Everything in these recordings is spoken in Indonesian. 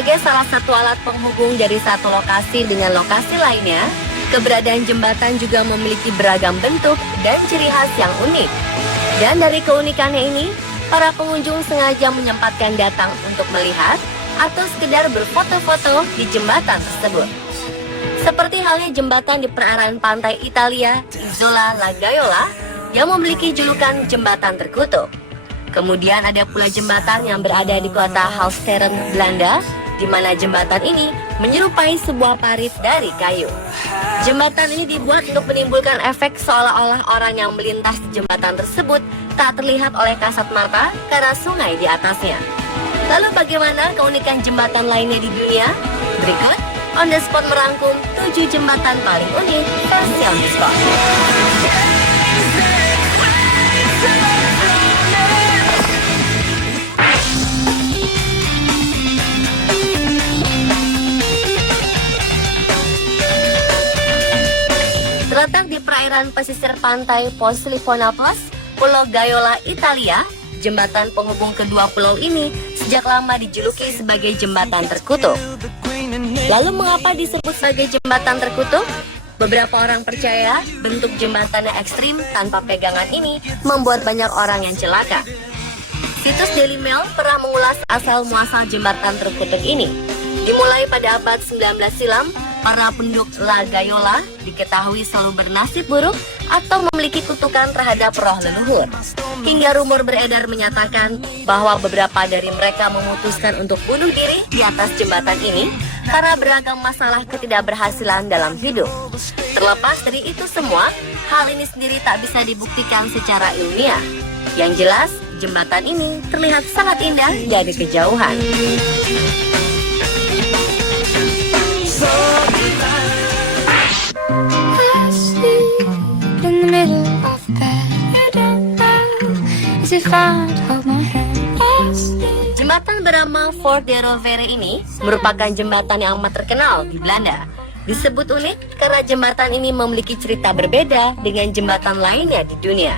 Sebagai salah satu alat penghubung dari satu lokasi dengan lokasi lainnya, keberadaan jembatan juga memiliki beragam bentuk dan ciri khas yang unik. Dan dari keunikannya ini, para pengunjung sengaja menyempatkan datang untuk melihat atau sekedar berfoto-foto di jembatan tersebut. Seperti halnya jembatan di perairan pantai Italia, Isola La Gaiola, yang memiliki julukan jembatan terkutuk. Kemudian ada pula jembatan yang berada di kota Halsteren, Belanda, di mana jembatan ini menyerupai sebuah parit dari kayu. Jembatan ini dibuat untuk menimbulkan efek seolah-olah orang yang melintas di jembatan tersebut tak terlihat oleh kasat mata karena sungai di atasnya. Lalu bagaimana keunikan jembatan lainnya di dunia? Berikut On The Spot merangkum 7 jembatan paling unik versi On The Spot. Terletak di perairan pesisir pantai Posilifonaplus, Pulau Gaiola, Italia, jembatan penghubung kedua pulau ini sejak lama dijuluki sebagai jembatan terkutuk. Lalu mengapa disebut sebagai jembatan terkutuk? Beberapa orang percaya bentuk jembatan yang ekstrim tanpa pegangan ini membuat banyak orang yang celaka. Situs Daily Mail pernah mengulas asal-muasal jembatan terkutuk ini. Dimulai pada abad 19 silam, para penduduk La Gaiola diketahui selalu bernasib buruk atau memiliki kutukan terhadap roh leluhur. Hingga rumor beredar menyatakan bahwa beberapa dari mereka memutuskan untuk bunuh diri di atas jembatan ini karena beragam masalah ketidakberhasilan dalam hidup. Terlepas dari itu semua, hal ini sendiri tak bisa dibuktikan secara ilmiah. Yang jelas, jembatan ini terlihat sangat indah dari kejauhan. Jembatan bernama Fort de Rovere ini merupakan jembatan yang amat terkenal di Belanda. Disebut unik karena jembatan ini memiliki cerita berbeda dengan jembatan lainnya di dunia.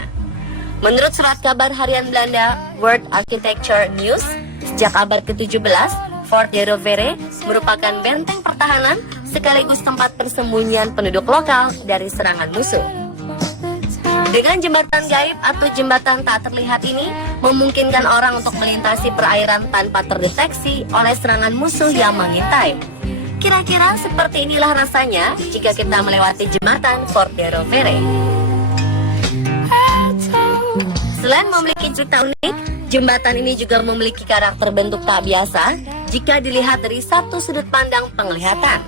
Menurut surat kabar harian Belanda World Architecture News, sejak abad ke-17, Fort de Rovere merupakan benteng pertahanan sekaligus tempat persembunyian penduduk lokal dari serangan musuh. Dengan jembatan gaib atau jembatan tak terlihat ini memungkinkan orang untuk melintasi perairan tanpa terdeteksi oleh serangan musuh yang mengintai. Kira-kira seperti inilah rasanya jika kita melewati jembatan Fort de Rovere. Selain memiliki cerita unik, jembatan ini juga memiliki karakter bentuk tak biasa jika dilihat dari satu sudut pandang penglihatan.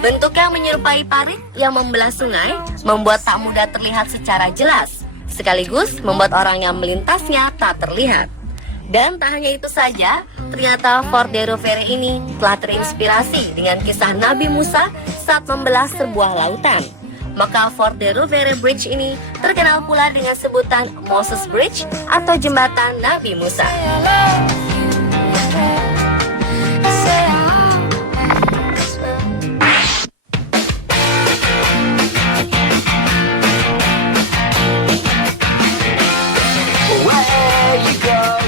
Bentuknya menyerupai parit yang membelah sungai, membuat tak mudah terlihat secara jelas, sekaligus membuat orang yang melintasnya tak terlihat. Dan tak hanya itu saja, ternyata Fort de Rovere ini telah terinspirasi dengan kisah Nabi Musa saat membelah sebuah lautan. Maka Fort de Rovere Bridge ini terkenal pula dengan sebutan Moses Bridge atau jembatan Nabi Musa.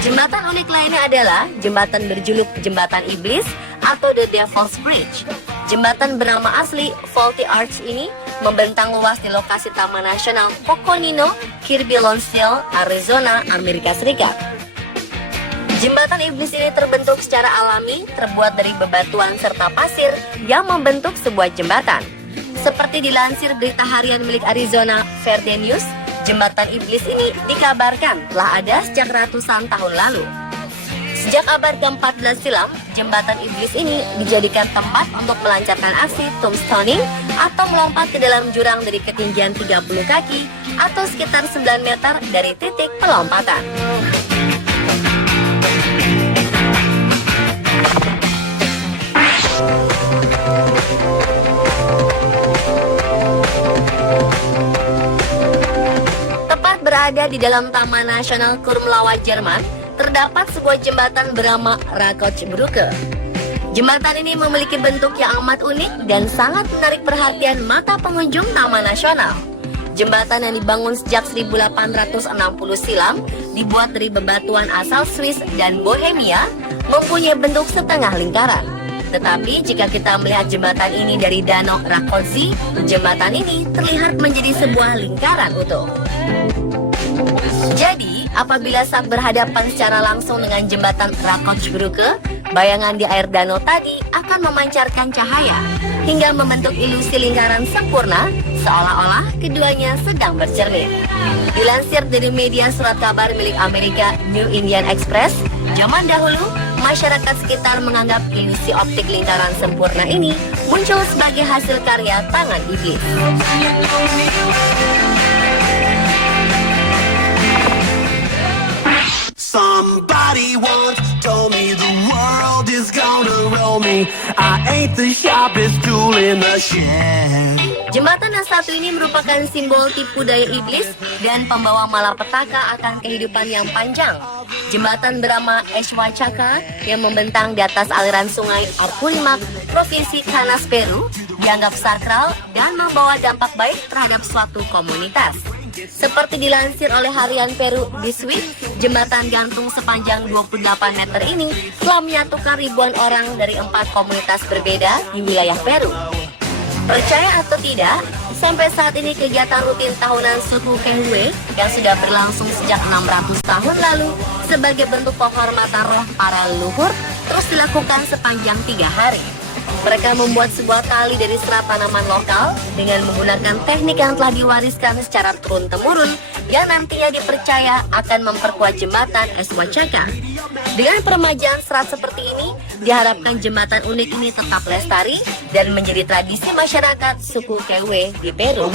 Jembatan unik lainnya adalah jembatan berjuluk Jembatan Iblis atau The Devil's Bridge. Jembatan bernama asli Faulty Arch ini membentang luas di lokasi Taman Nasional Coconino, Kirby Lonsdale, Arizona, Amerika Serikat. Jembatan Iblis ini terbentuk secara alami, terbuat dari bebatuan serta pasir yang membentuk sebuah jembatan. Seperti dilansir berita harian milik Arizona Verde News, jembatan Iblis ini dikabarkan telah ada sejak ratusan tahun lalu. Sejak abad ke-14 silam, jembatan Iblis ini dijadikan tempat untuk melancarkan aksi tombstoning atau melompat ke dalam jurang dari ketinggian 30 kaki atau sekitar 9 meter dari titik pelompatan. Berada di dalam Taman Nasional Kurmlawa, Jerman, terdapat sebuah jembatan bernama Rakotschbrücke. Jembatan ini memiliki bentuk yang amat unik dan sangat menarik perhatian mata pengunjung Taman Nasional. Jembatan yang dibangun sejak 1860 silam, dibuat dari bebatuan asal Swiss dan Bohemia, mempunyai bentuk setengah lingkaran. Tetapi jika kita melihat jembatan ini dari Danau Rákóczi, jembatan ini terlihat menjadi sebuah lingkaran utuh. Jadi, apabila saat berhadapan secara langsung dengan jembatan Rákóczi-Brücke, bayangan di air danau tadi akan memancarkan cahaya hingga membentuk ilusi lingkaran sempurna, seolah-olah keduanya sedang bercermin. Dilansir dari media surat kabar milik Amerika New Indian Express, zaman dahulu masyarakat sekitar menganggap ilusi optik lingkaran sempurna ini muncul sebagai hasil karya tangan iblis. Somebody once told me the world is gonna roll me. I ain't the sharpest tool in the shed. Jembatan yang satu ini merupakan simbol tipu daya iblis dan pembawa malapetaka akan kehidupan yang panjang. Jembatan bernama Eshwachaka yang membentang di atas aliran sungai Apurimac, Provinsi Canas, Peru, dianggap sakral dan membawa dampak baik terhadap suatu komunitas. Seperti dilansir oleh harian Peru This Week, jembatan gantung sepanjang 28 meter ini telah menyatukan ribuan orang dari 4 komunitas berbeda di wilayah Peru. Percaya atau tidak, sampai saat ini kegiatan rutin tahunan suku Kehue yang sudah berlangsung sejak 600 tahun lalu sebagai bentuk penghormatan roh para leluhur terus dilakukan sepanjang 3 hari. Mereka membuat sebuah tali dari serat tanaman lokal dengan menggunakan teknik yang telah diwariskan secara turun-temurun yang nantinya dipercaya akan memperkuat jembatan Eshwachaka. Dengan peremajaan serat seperti ini, diharapkan jembatan unik ini tetap lestari dan menjadi tradisi masyarakat suku Kehue di Peru.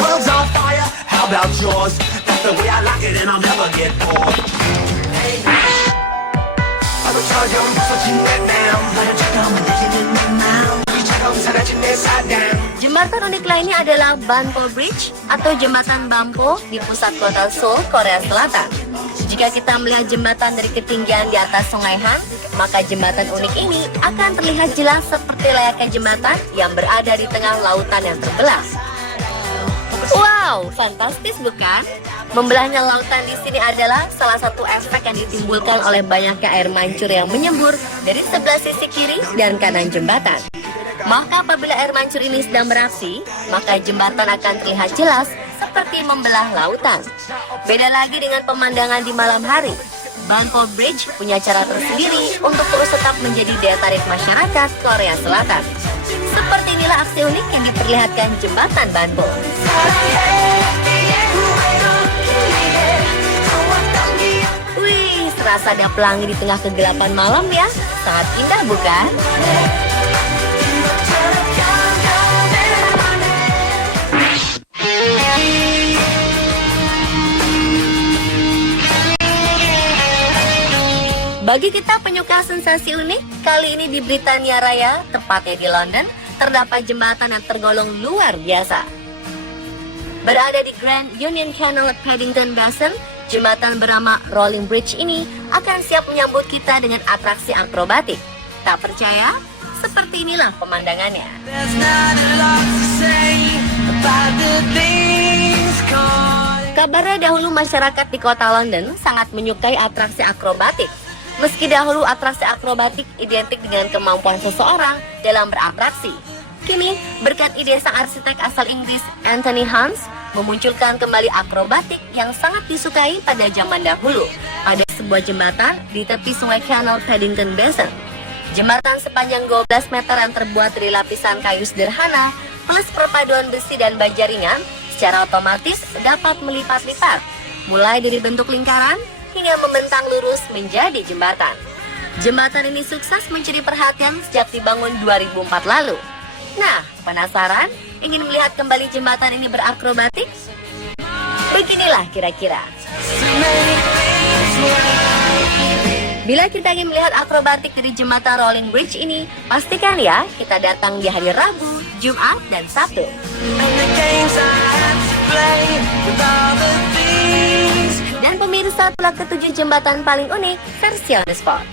Jembatan unik lainnya adalah Banpo Bridge atau Jembatan Banpo di pusat kota Seoul, Korea Selatan. Jika kita melihat jembatan dari ketinggian di atas Sungai Han, maka jembatan unik ini akan terlihat jelas seperti layaknya jembatan yang berada di tengah lautan yang terbelah. Wow, fantastis bukan? Membelahnya lautan di sini adalah salah satu efek yang ditimbulkan oleh banyaknya air mancur yang menyembur dari sebelah sisi kiri dan kanan jembatan. Maka apabila air mancur ini sedang beraksi, maka jembatan akan terlihat jelas seperti membelah lautan. Beda lagi dengan pemandangan di malam hari. Banpo Bridge punya cara tersendiri untuk terus tetap menjadi daya tarik masyarakat Korea Selatan. Seperti inilah aksi unik yang diperlihatkan jembatan Banpo. Wih, serasa ada pelangi di tengah kegelapan malam ya. Sangat indah bukan? Bagi kita penyuka sensasi unik, kali ini di Britania Raya, tepatnya di London, terdapat jembatan yang tergolong luar biasa. Berada di Grand Union Canal Paddington Basin, jembatan bernama Rolling Bridge ini akan siap menyambut kita dengan atraksi akrobatik. Tak percaya? Seperti inilah pemandangannya. Kabarnya dahulu masyarakat di kota London sangat menyukai atraksi akrobatik. Meski dahulu atraksi akrobatik identik dengan kemampuan seseorang dalam beratraksi, kini berkat ide sang arsitek asal Inggris Anthony Hans memunculkan kembali akrobatik yang sangat disukai pada zaman dahulu pada sebuah jembatan di tepi sungai Canal Paddington Basin. Jembatan sepanjang 12 meter yang terbuat dari lapisan kayu sederhana plus perpaduan besi dan baja ringan secara otomatis dapat melipat-lipat, mulai dari bentuk lingkaran hingga membentang lurus menjadi jembatan. Jembatan ini sukses mencuri perhatian sejak dibangun 2004 lalu. Nah, penasaran? Ingin melihat kembali jembatan ini berakrobatik? Beginilah kira-kira. Bila kita ingin melihat akrobatik dari jembatan Rolling Bridge ini, pastikan ya kita datang di hari Rabu, Jumat, dan Sabtu. Dan pemirsa, itulah ketujuh jembatan paling unik versi on the spot.